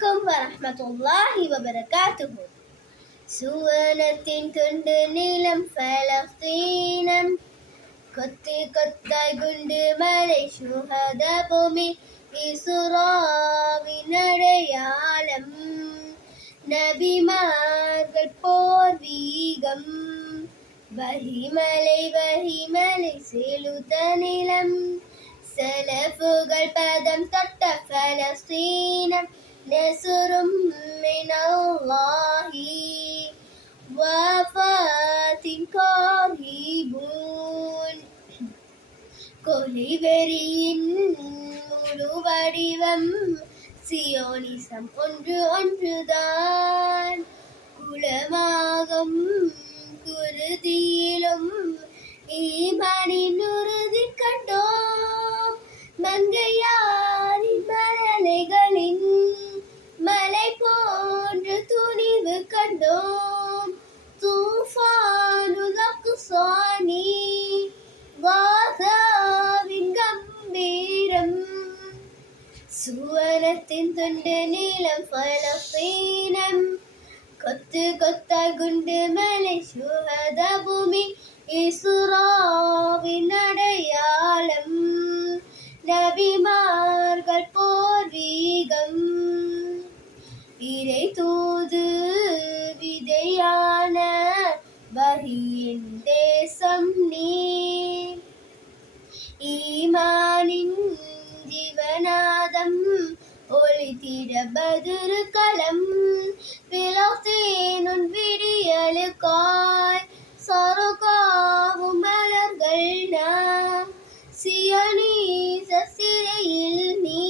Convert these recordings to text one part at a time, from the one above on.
அலைக்கும் வரஹ்மத்துல்லாஹி வபரகாத்துஹு. சுவனத்தின் துண்டு நிலம் பலஸ்தீனம், கொத்து கொத்தாய் குண்டு மலை சுஹத பூமி இசுராவின் அடையாளம், நபிமார்கள் போர் வீகம், வஹிமலை செலுத்த நிலம், சலஃபுகள் பதம் தொட்ட பலஸ்தீனம், நசுரும் மினல்லாஹி வஃபாத்தின் காரிபூன். கொலைவெறியின் முழு வடிவம் சியோனிசம் ஒன்றுதான். குலமாகும் குருதியிலும் ஈமானின் உறுதி கண்டோம், மங்கையாரின் மழலைகளின் மலை போன்று துணிவு கண்டோம். தூஃபானுல் அக்ஸானி காசாவின் கம்பீரம், சுவனத்தின் துண்டு நீளம் பலஸ்தீனம், கொத்து கொத்தாய் குண்டு மலை சுஹத பூமி இசுராவின் அடையாளம், நபிமார்கள் போர் வீகம், இறை தூது விதையான வஹியின் தேசம் நீ, ஈமானின் ஜீவநாதம் ஒளித்திட பதுரு களம், பிலஸ்தீனுன் விடியலுக்காய் சொர்க்காவும் மலர்கள் நாம், சியோனீச சிறையில் நீ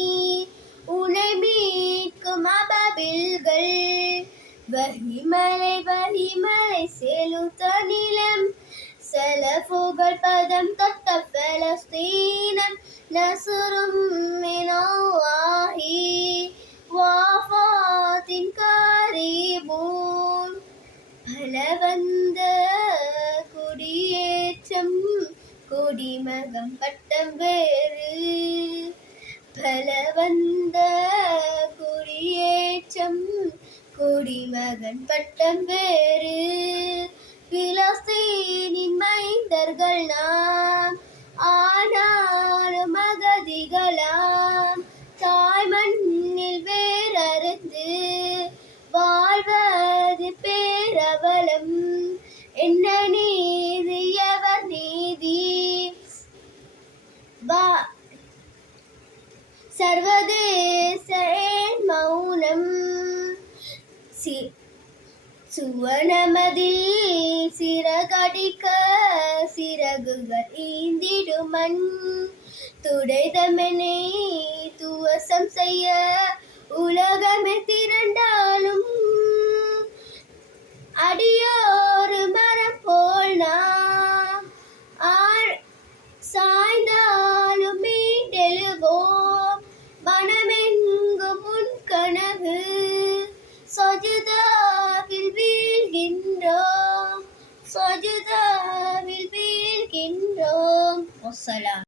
உன்னை மீட்கும் அபபில்கள், வஹிமலை செலுத்த நிலம், சலஃபுகள் பதம் தொட்ட பலஸ்தீனம், நசுரும் மினல்லாஹி வஃபாத்தின் காரிபூன். பலவந்த குடியேற்றம் குடிமகம் பட்டம் வேறு, பலவந்த குடியேற்றம் குடிமகன் பட்டம் வேறு, பிலஸ்தீனின் மைந்தர்கள் நாம் ஆனாலும் அகதிகளாம், தாய் மண்ணில் வேறறுந்து வாழ்வது பேரவலம், என்ன நீதி எவர் நீதி, சர்வதேச ஏன் மௌனம், சுவனமதில் சிறகடிக்க சிறகுகள் ஈந்திடுமன், துடைதமனை துவசம் செய்ய உலகமே திரண்டாலும், அடியோரு மரம் போல் நாம் சாய்ந்தாலும் மீண்டெழுவோம், மனமெங்கும் உன் கனவு, சஜிதாவில் வீழ்கின்றோம். அஸ்ஸலாம்.